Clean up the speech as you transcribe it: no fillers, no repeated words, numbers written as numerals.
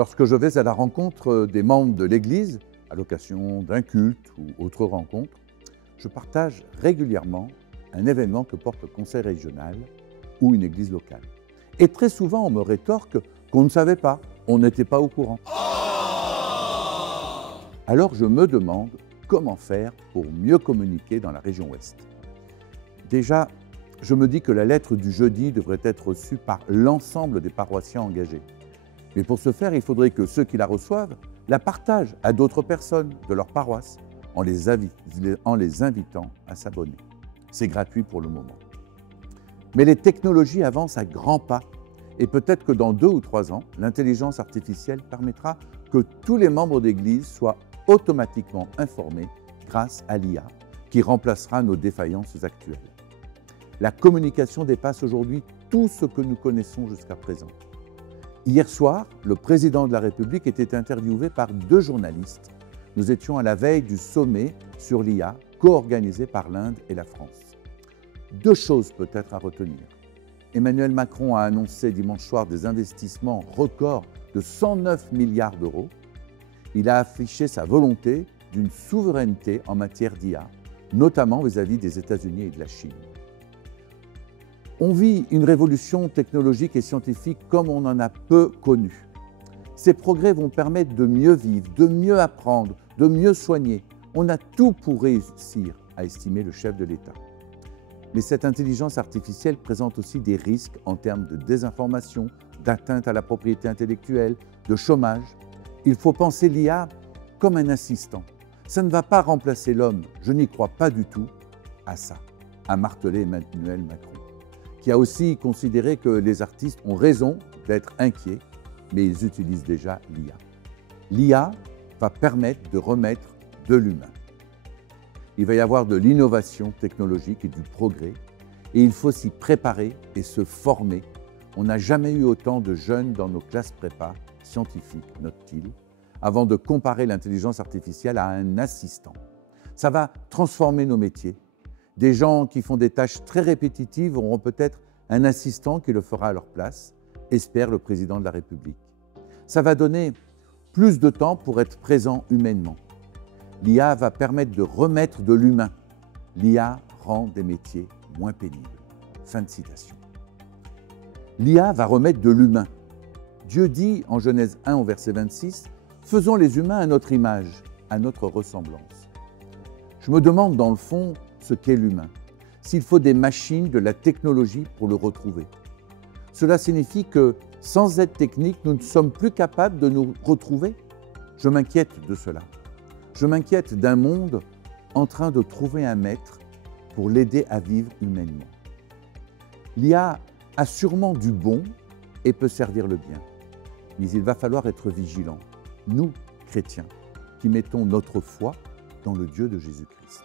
Lorsque je vais à la rencontre des membres de l'Église, à l'occasion d'un culte ou autre rencontre, je partage régulièrement un événement que porte le conseil régional ou une église locale. Et très souvent, on me rétorque qu'on ne savait pas, on n'était pas au courant. Alors je me demande comment faire pour mieux communiquer dans la région Ouest. Déjà, je me dis que la lettre du jeudi devrait être reçue par l'ensemble des paroissiens engagés. Mais pour ce faire, il faudrait que ceux qui la reçoivent la partagent à d'autres personnes de leur paroisse en les invitant à s'abonner. C'est gratuit pour le moment. Mais les technologies avancent à grands pas et peut-être que dans 2 ou 3 ans, l'intelligence artificielle permettra que tous les membres d'Église soient automatiquement informés grâce à l'IA qui remplacera nos défaillances actuelles. La communication dépasse aujourd'hui tout ce que nous connaissons jusqu'à présent. Hier soir, le président de la République était interviewé par 2 journalistes. Nous étions à la veille du sommet sur l'IA, co-organisé par l'Inde et la France. 2 choses peut-être à retenir. Emmanuel Macron a annoncé dimanche soir des investissements records de 109 milliards d'euros. Il a affiché sa volonté d'une souveraineté en matière d'IA, notamment vis-à-vis des États-Unis et de la Chine. On vit une révolution technologique et scientifique comme on en a peu connu. Ces progrès vont permettre de mieux vivre, de mieux apprendre, de mieux soigner. On a tout pour réussir, a estimé le chef de l'État. Mais cette intelligence artificielle présente aussi des risques en termes de désinformation, d'atteinte à la propriété intellectuelle, de chômage. Il faut penser l'IA comme un assistant. Ça ne va pas remplacer l'homme, je n'y crois pas du tout à ça, a martelé Emmanuel Macron, qui a aussi considéré que les artistes ont raison d'être inquiets, mais ils utilisent déjà l'IA. L'IA va permettre de remettre de l'humain. Il va y avoir de l'innovation technologique et du progrès, et il faut s'y préparer et se former. On n'a jamais eu autant de jeunes dans nos classes prépa scientifiques, note-t-il, avant de comparer l'intelligence artificielle à un assistant. Ça va transformer nos métiers. Des gens qui font des tâches très répétitives auront peut-être un assistant qui le fera à leur place, espère le président de la République. Ça va donner plus de temps pour être présent humainement. L'IA va permettre de remettre de l'humain. L'IA rend des métiers moins pénibles. Fin de citation. L'IA va remettre de l'humain. Dieu dit en Genèse 1 au verset 26, « Faisons les humains à notre image, à notre ressemblance ». Je me demande dans le fond ce qu'est l'humain, s'il faut des machines, de la technologie pour le retrouver. Cela signifie que sans aide technique, nous ne sommes plus capables de nous retrouver. Je m'inquiète de cela. Je m'inquiète d'un monde en train de trouver un maître pour l'aider à vivre humainement. L'IA a sûrement du bon et peut servir le bien. Mais il va falloir être vigilant, nous, chrétiens, qui mettons notre foi dans le Dieu de Jésus-Christ.